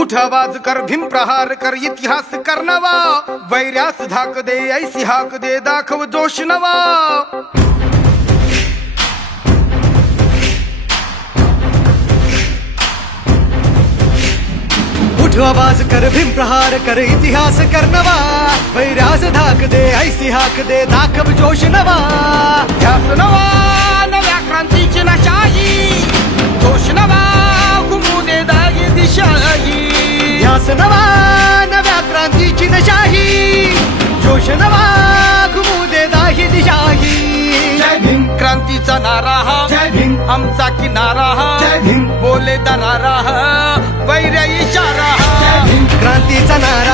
उठ आवाज कर भीम प्रहार कर इतिहास कर नवा वैर्यास धाक दे ऐसी हाक दे दाखव जोश नवा उठ आवाज कर भीम प्रहार कर इतिहास कर नवा वैर्यास धाक दे ऐसी हाक दे दाखव जोश नवा ध्यास नवा नव्या क्रांतीची नशाही जोश नवा घुमू दे दागी दिशाही ध्यास नवा नव्या क्रांतीची नशाही जोश नवा घुमू दे दाही दिशाही जय भीम क्रांतीचा नारा हा जय भीम आमचा किनारा हा जय भीम बोले दरारा हा वैर्य इशारा हा क्रांतीचा नारा